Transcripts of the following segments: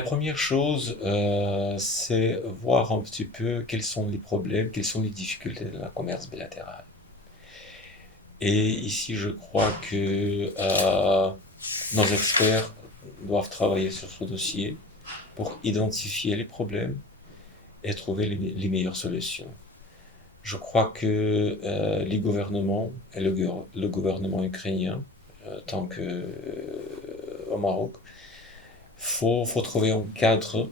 La première chose, c'est voir un petit peu quels sont les problèmes, quelles sont les difficultés de la commerce bilatéral. Et ici, je crois que nos experts doivent travailler sur ce dossier pour identifier les problèmes et trouver les meilleures solutions. Je crois que les gouvernements et le gouvernement ukrainien, tant que au Maroc, faut trouver un cadre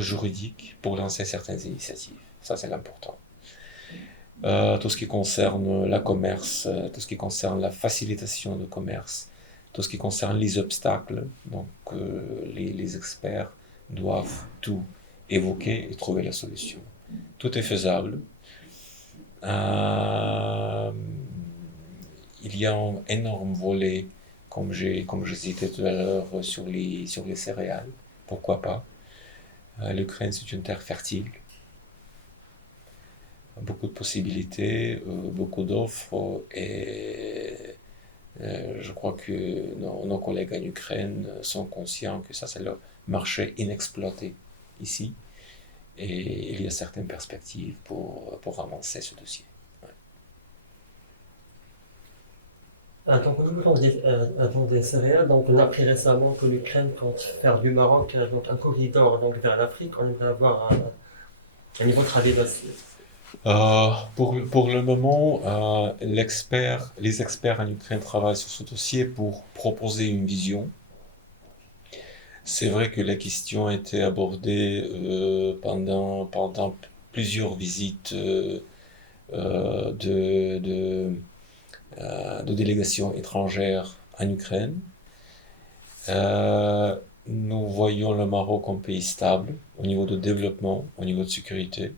juridique pour lancer certaines initiatives. Ça, c'est l'important. Tout ce qui concerne la commerce, tout ce qui concerne la facilitation de commerce, tout ce qui concerne les obstacles. Donc, les experts doivent tout évoquer et trouver la solution. Tout est faisable. Euh, il y a un énorme volet, comme je citais tout à l'heure, sur les céréales. Pourquoi pas? L'Ukraine, c'est une terre fertile. Beaucoup de possibilités, beaucoup d'offres, et je crois que nos collègues en Ukraine sont conscients que ça, c'est le marché inexploité ici, et il y a certaines perspectives pour avancer ce dossier. Donc, au niveau donc des céréales, donc, on a appris récemment que l'Ukraine compte faire du Maroc donc, un corridor donc, vers l'Afrique. On aimerait avoir un niveau de avis là-dessus. Pour le moment, les experts en Ukraine travaillent sur ce dossier pour proposer une vision. C'est vrai que la question a été abordée pendant plusieurs visites de délégations étrangères en Ukraine. Euh, Nous voyons le Maroc comme pays stable au niveau de développement, au niveau de sécurité.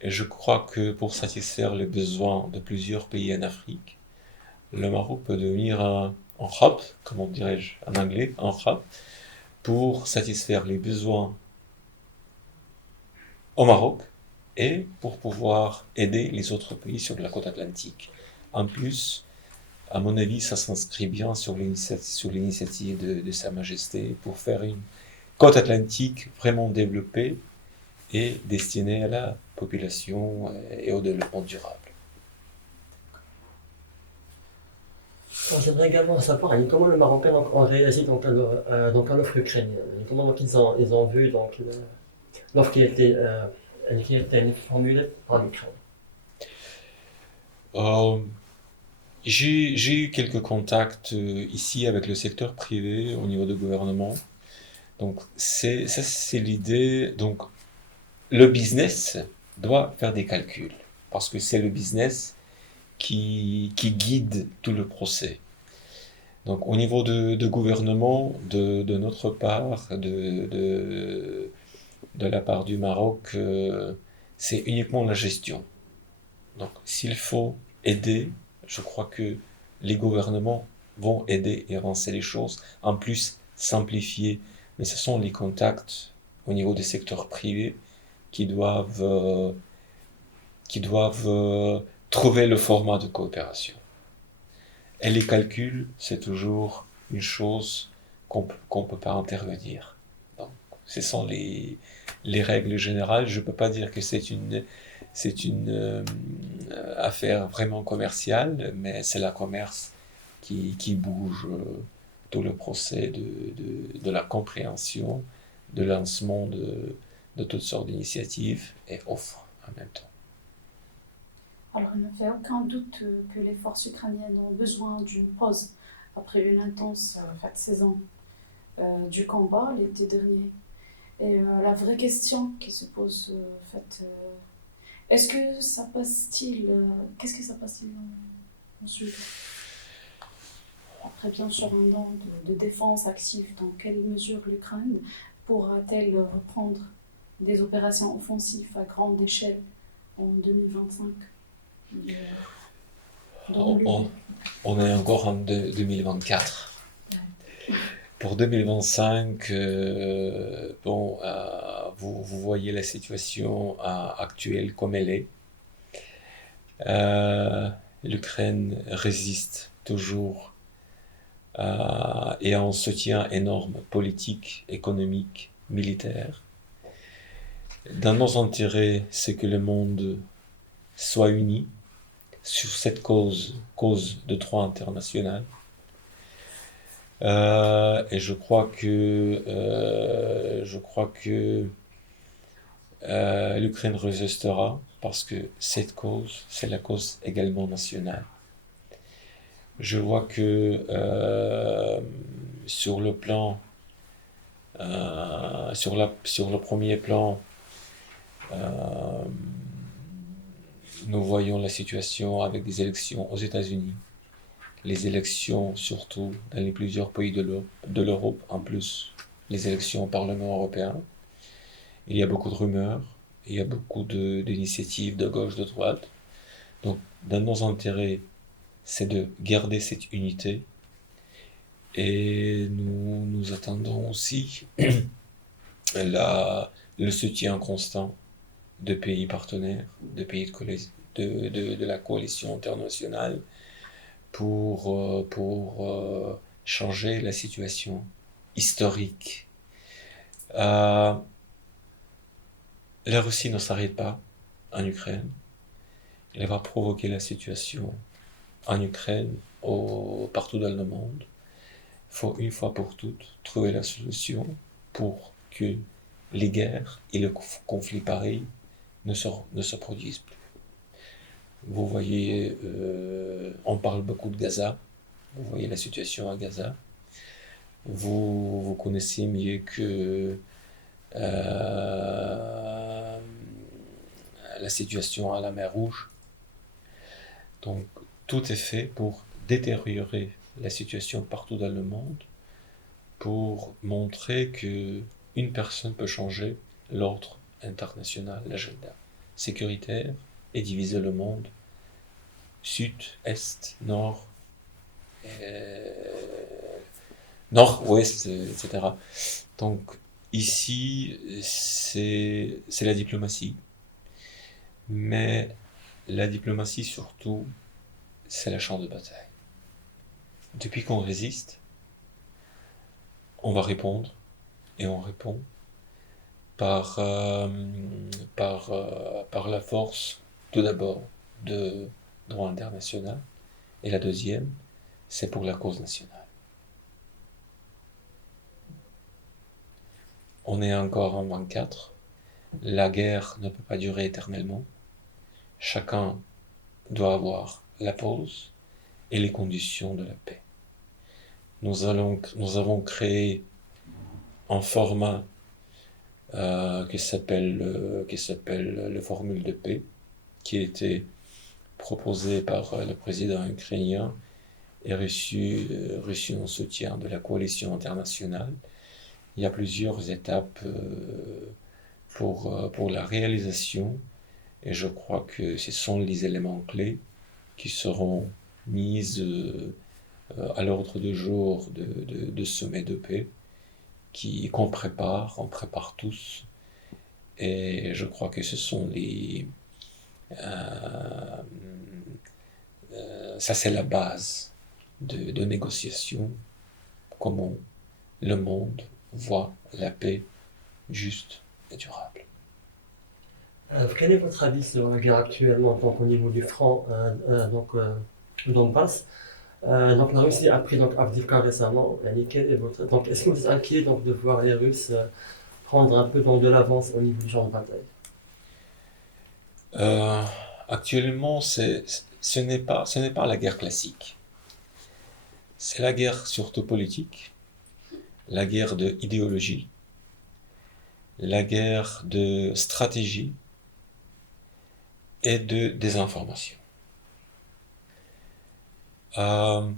Et je crois que pour satisfaire les besoins de plusieurs pays en Afrique, le Maroc peut devenir un hub, comment dirais-je en anglais, un hub, pour satisfaire les besoins au Maroc et pour pouvoir aider les autres pays sur la côte atlantique. En plus, à mon avis, ça s'inscrit bien sur l'initiative de Sa Majesté pour faire une côte atlantique vraiment développée et destinée à la population et au développement durable. J'aimerais également savoir comment le Marocain donc, ont réagi donc, à l'offre ukrainienne. Comment donc, ils ont vu donc, l'offre qui était formulée par l'Ukraine. Euh, j'ai eu quelques contacts ici avec le secteur privé au niveau du gouvernement. Donc, c'est l'idée. Donc, le business doit faire des calculs parce que c'est le business qui guide tout le procès. Donc, au niveau de gouvernement, de notre part, de la part du Maroc, c'est uniquement la gestion. Donc, s'il faut aider, je crois que les gouvernements vont aider et avancer les choses. En plus, simplifier. Mais ce sont les contacts au niveau des secteurs privés qui doivent, euh, qui doivent trouver le format de coopération. Et les calculs, c'est toujours une chose qu'on peut pas intervenir. Donc, ce sont les règles générales. Je peux pas dire que c'est une affaire vraiment commerciale, mais c'est la commerce qui bouge tout le procès de la compréhension, de lancement de toutes sortes d'initiatives et offres en même temps. Alors, il ne fait aucun doute que les forces ukrainiennes ont besoin d'une pause après une intense saison du combat l'été dernier. Et la vraie question qui se pose, est-ce que ça passe-t-il qu'est-ce que ça passe-t-il ensuite? Après, bien sûr, un an de défense active, dans quelle mesure l'Ukraine pourra-t-elle reprendre des opérations offensives à grande échelle en 2025? On, on est encore en 2024. Pour 2025, vous voyez la situation actuelle comme elle est. L'Ukraine résiste toujours et a un soutien énorme politique, économique, militaire. Dans nos intérêts, c'est que le monde soit uni sur cette cause de droit international. Et je crois que l'Ukraine résistera parce que cette cause, c'est la cause également nationale. Je vois que sur le plan, sur le premier plan, euh, nous voyons la situation avec des élections aux États-Unis, les élections surtout dans les plusieurs pays de l'Europe, en plus les élections au Parlement européen. Il y a beaucoup de rumeurs, il y a beaucoup d'initiatives de gauche, de droite. Donc, dans nos intérêts, c'est de garder cette unité et nous attendons aussi le soutien constant de pays partenaires, de pays de la coalition internationale pour changer la situation historique. Euh, la Russie ne s'arrête pas en Ukraine. Elle va provoquer la situation en Ukraine, partout dans le monde. Il faut une fois pour toutes trouver la solution pour que les guerres et le conflit pareil ne se produisent plus. Vous voyez, on parle beaucoup de Gaza. Vous voyez la situation à Gaza. Vous connaissez mieux que euh, la situation à la mer Rouge. Donc, tout est fait pour détériorer la situation partout dans le monde, pour montrer que une personne peut changer l'ordre international, l'agenda sécuritaire et diviser le monde sud, est, nord, nord-ouest, etc. Donc ici, c'est la diplomatie, mais la diplomatie surtout, c'est le champ de bataille. Depuis qu'on résiste, on va répondre, et on répond par, par la force, tout d'abord, de droit international, et la deuxième, c'est pour la cause nationale. On est encore en 24, la guerre ne peut pas durer éternellement, chacun doit avoir la pause et les conditions de la paix. Nous avons créé un format qui s'appelle le formule de paix, qui a été proposé par le président ukrainien et reçu en soutien de la coalition internationale. Il y a plusieurs étapes pour la réalisation et je crois que ce sont les éléments clés qui seront mis à l'ordre du jour de sommet de paix qu'on prépare, on prépare tous. Et je crois que ce sont ça c'est la base de négociation, comment le monde voit la paix juste et durable. Quel est votre avis sur la guerre actuellement, donc au niveau du front, le Donbass? Donc la Russie a pris donc Avdiivka récemment. Donc est-ce que vous êtes inquiet donc de voir les Russes prendre un peu donc de l'avance au niveau du champ de bataille? Euh, Actuellement, ce n'est pas la guerre classique. C'est la guerre surtout politique, la guerre de idéologie, la guerre de stratégie et de désinformation. Euh,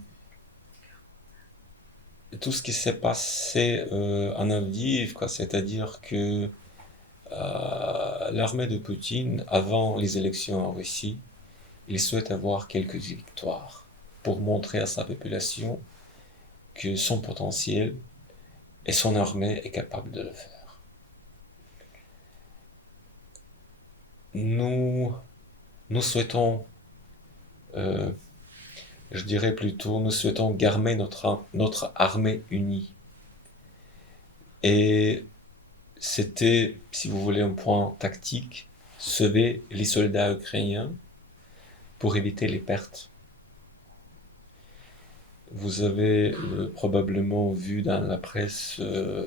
Tout ce qui s'est passé en Avdiivka, c'est-à-dire que l'armée de Poutine, avant les élections en Russie, il souhaite avoir quelques victoires pour montrer à sa population que son potentiel et son armée est capable de le faire. Nous souhaitons euh, Je dirais plutôt, nous souhaitons garder notre armée unie. Et c'était, si vous voulez, un point tactique, sauver les soldats ukrainiens pour éviter les pertes. Vous avez probablement vu dans la presse,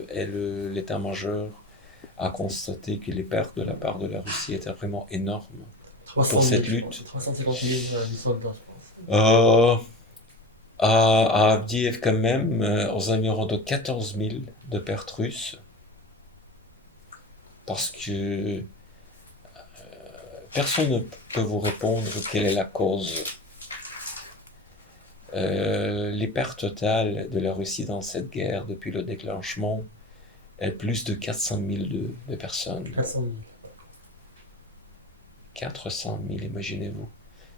et l'état-major a constaté que les pertes de la part de la Russie étaient vraiment énormes 300 pour 000, cette je pense. lutte. 350 000 soldats, je pense. Euh, à Avdiïev quand même, aux environs de 14 000 de pertes russes, parce que personne ne peut vous répondre quelle est la cause. Les pertes totales de la Russie dans cette guerre depuis le déclenchement est plus de 400 000 de personnes. 400 000. 400 000, imaginez-vous.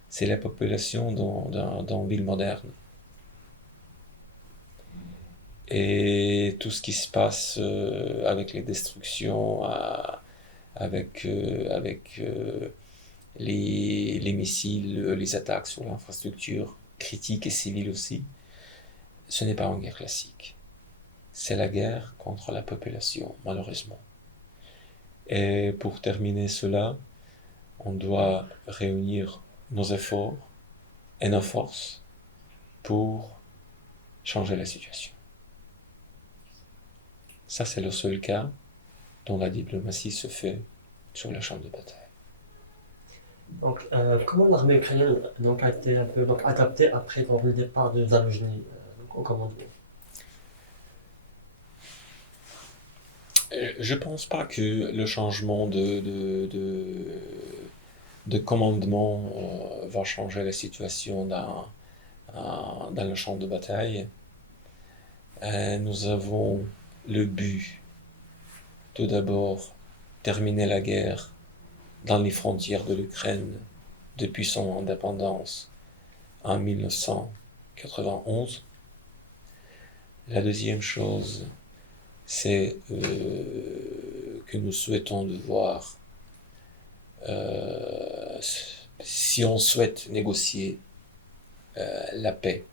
C'est la population dans ville moderne. Et tout ce qui se passe avec les destructions, avec les missiles, les attaques sur l'infrastructure critique et civile aussi, ce n'est pas une guerre classique. C'est la guerre contre la population, malheureusement. Et pour terminer cela, on doit réunir nos efforts et nos forces pour changer la situation. Ça, c'est le seul cas dont la diplomatie se fait sur le champ de bataille. Donc, comment l'armée ukrainienne donc, a été un peu donc, adaptée après donc, le départ de Zaloujny au commandement? Je pense pas que le changement de commandement va changer la situation dans le champ de bataille. Nous avons le but de d'abord terminer la guerre dans les frontières de l'Ukraine depuis son indépendance en 1991. La deuxième chose, c'est que nous souhaitons de voir, si on souhaite négocier la paix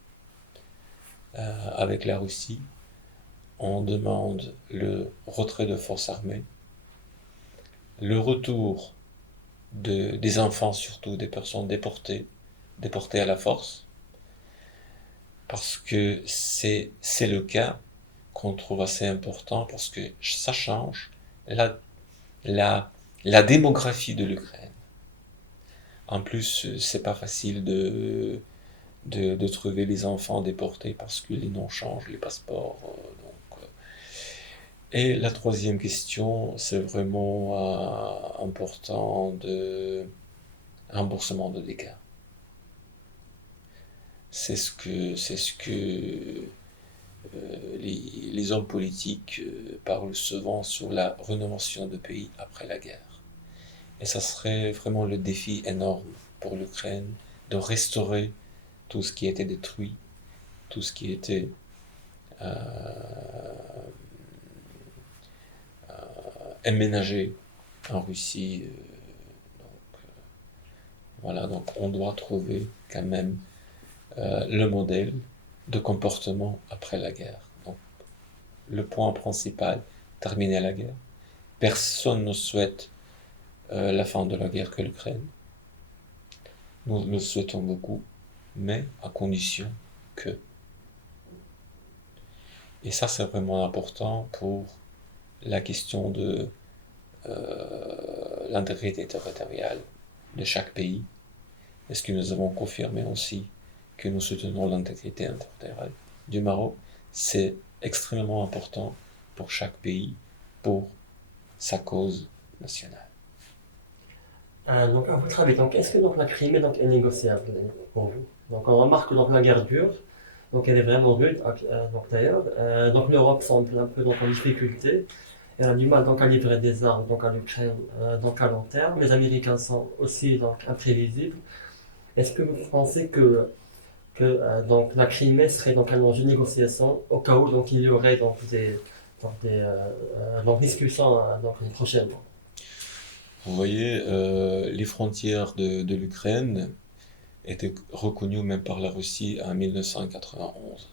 avec la Russie, on demande le retrait de forces armées, le retour des enfants, surtout des personnes déportées à la force, parce que c'est le cas qu'on trouve assez important, parce que ça change la démographie de l'Ukraine. En plus, c'est pas facile de trouver les enfants déportés parce que les noms changent, les passeports. Et la troisième question, c'est vraiment important de remboursement de dégâts. C'est ce que les hommes politiques parlent souvent sur la rénovation de pays après la guerre. Et ça serait vraiment le défi énorme pour l'Ukraine de restaurer tout ce qui a été détruit, tout ce qui était aménagé en Russie. Voilà, donc on doit trouver quand même le modèle de comportement après la guerre. Donc, le point principal, terminer la guerre. Personne ne souhaite la fin de la guerre que l'Ukraine. Nous le souhaitons beaucoup, mais à condition que. Et ça, c'est vraiment important pour la question de l'intégrité territoriale de chaque pays. Est-ce que nous avons confirmé aussi que nous soutenons l'intégrité territoriale du Maroc? C'est extrêmement important pour chaque pays, pour sa cause nationale. Donc, à votre avis, donc, est-ce que donc, la Crimée donc, est négociable pour vous? Donc, on remarque que donc, la guerre dure, donc elle est vraiment rude, donc, d'ailleurs. Donc, l'Europe semble un peu donc, en difficulté. Elle a du mal donc, à livrer des armes donc, à l'Ukraine donc, à long terme. Les Américains sont aussi donc, imprévisibles. Est-ce que vous pensez que donc, la Crimée serait donc un enjeu de négociation au cas où donc, il y aurait donc, donc, discussions donc, prochainement? Vous voyez, les frontières de l'Ukraine, était reconnu même par la Russie en 1991.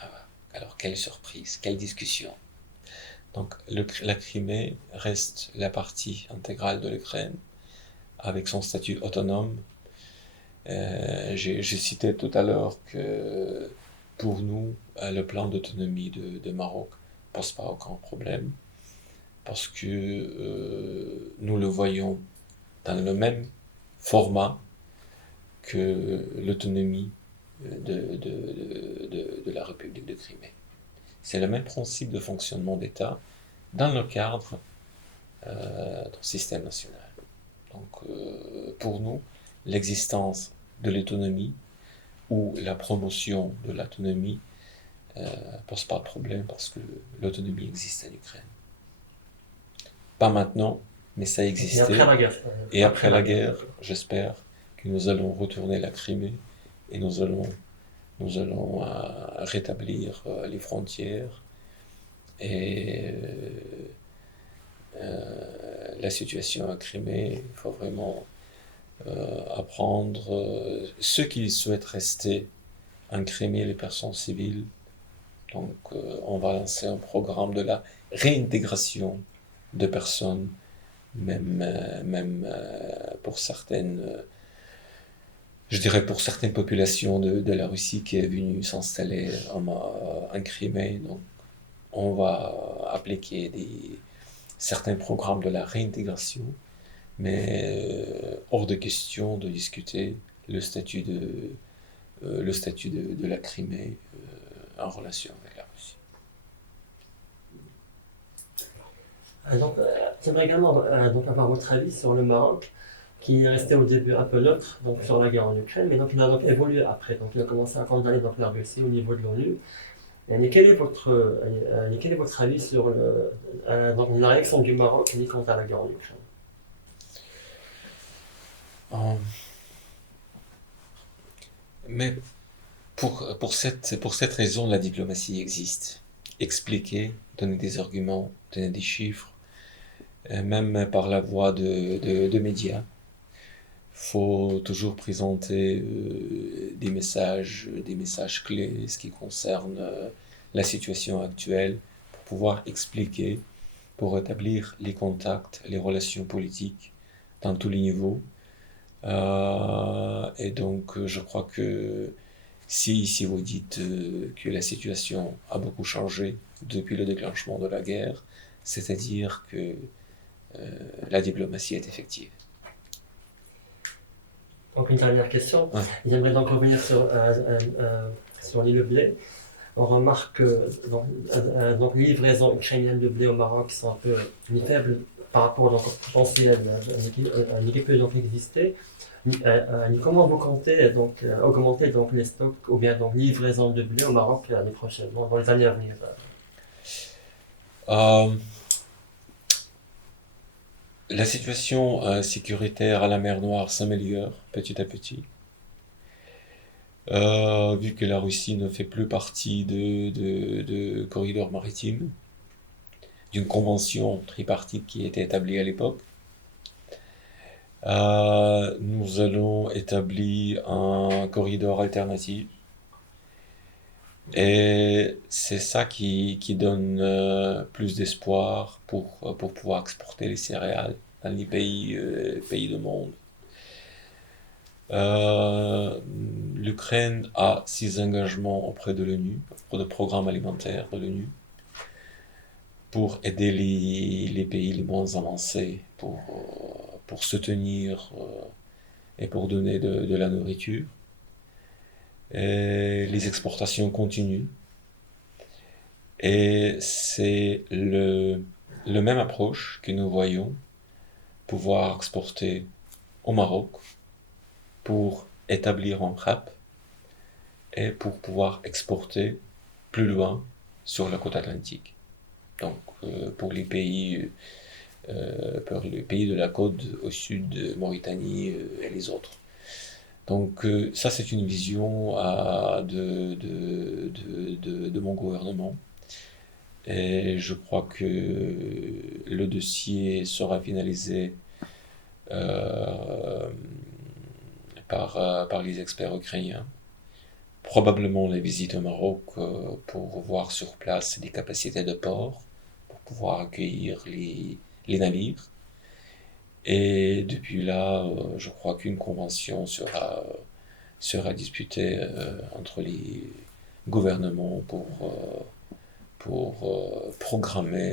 Ah, alors quelle surprise, quelle discussion. Donc la Crimée reste la partie intégrale de l'Ukraine avec son statut autonome. J'ai cité tout à l'heure que pour nous, le plan d'autonomie de Maroc ne pose pas aucun problème parce que nous le voyons dans le même format que l'autonomie de la République de Crimée. C'est le même principe de fonctionnement d'État dans le cadre d'un système national. Donc, pour nous, l'existence de l'autonomie ou la promotion de l'autonomie pose pas de problème parce que l'autonomie existe en Ukraine. Pas maintenant, mais ça existait. Et après la guerre. Et après la guerre, j'espère que nous allons retourner la Crimée et nous allons rétablir les frontières et la situation à Crimée. Il faut vraiment apprendre ceux qui souhaitent rester en Crimée, les personnes civiles. Donc, on va lancer un programme de la réintégration de personnes, même pour certaines, je dirais pour certaines populations de la Russie qui est venue s'installer en Crimée. Donc, on va appliquer certains programmes de la réintégration, mais hors de question de discuter le statut de la Crimée en relation avec la Russie. Donc, j'aimerais également donc avoir votre avis sur le Maroc, qui est resté au début un peu neutre donc, sur la guerre en Ukraine, mais donc il a donc évolué après. Donc, il a commencé à condamner donc, la Russie au niveau de l'ONU. Quel est votre avis sur donc, la réaction du Maroc quant à la guerre en Ukraine? Mais pour cette raison, la diplomatie existe. Expliquer, donner des arguments, donner des chiffres, même par la voie de médias. Faut toujours présenter des messages clés, ce qui concerne la situation actuelle, pour pouvoir expliquer, pour rétablir les contacts, les relations politiques dans tous les niveaux. Et donc, je crois que si vous dites que la situation a beaucoup changé depuis le déclenchement de la guerre, c'est-à-dire que la diplomatie est effective. Donc, une dernière question. Ouais. J'aimerais donc revenir sur l'île de blé. On remarque que donc, les livraisons ukrainiennes de blé au Maroc sont un peu faibles par rapport donc, au potentiel à l'équipe donc existait. Comment vous comptez donc, augmenter donc, les stocks ou bien donc, livraison de blé au Maroc l'année prochaine, dans les années à venir? La situation sécuritaire à la mer Noire s'améliore petit à petit. Vu que la Russie ne fait plus partie de corridors maritimes, d'une convention tripartite qui était établie à l'époque, nous allons établir un corridor alternatif. Et c'est ça qui donne plus d'espoir pour pouvoir exporter les céréales dans les pays du monde. L'Ukraine a 6 engagements auprès de l'ONU, auprès du programme alimentaire de l'ONU, pour aider les pays les moins avancés, pour soutenir et pour donner de la nourriture. Et les exportations continuent. Et c'est le même approche que nous voyons pouvoir exporter au Maroc pour établir un hub et pour pouvoir exporter plus loin sur la côte atlantique. Donc pour les pays de la côte au sud, Mauritanie et les autres. Donc ça c'est une vision de mon gouvernement. Et je crois que le dossier sera finalisé par les experts ukrainiens. Probablement les visites au Maroc pour voir sur place les capacités de port, pour pouvoir accueillir les navires. Et depuis là, je crois qu'une convention sera disputée entre les gouvernements pour programmer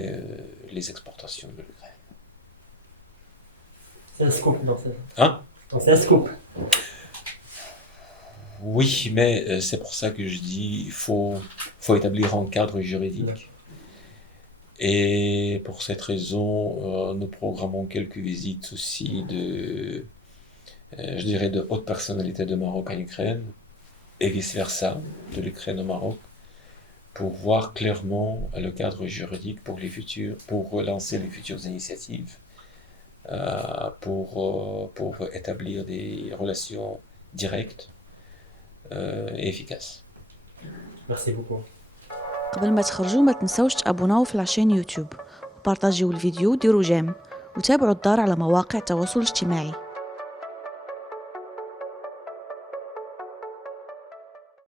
les exportations de l'Ukraine. C'est un scoop dans ce... Hein? Donc, c'est un scoop. Oui, mais c'est pour ça que je dis il faut établir un cadre juridique. Et pour cette raison, nous programmons quelques visites aussi je dirais, de haute personnalité de Maroc en Ukraine, et vice-versa, de l'Ukraine au Maroc, pour voir clairement le cadre juridique pour relancer les futures initiatives, pour établir des relations directes et efficaces. Merci beaucoup. قبل ما تخرجوا ما تنسوش تابوناو في العشان يوتيوب وبارطاجيو الفيديو وديروا جيم وتابعوا الدار على مواقع التواصل الاجتماعي.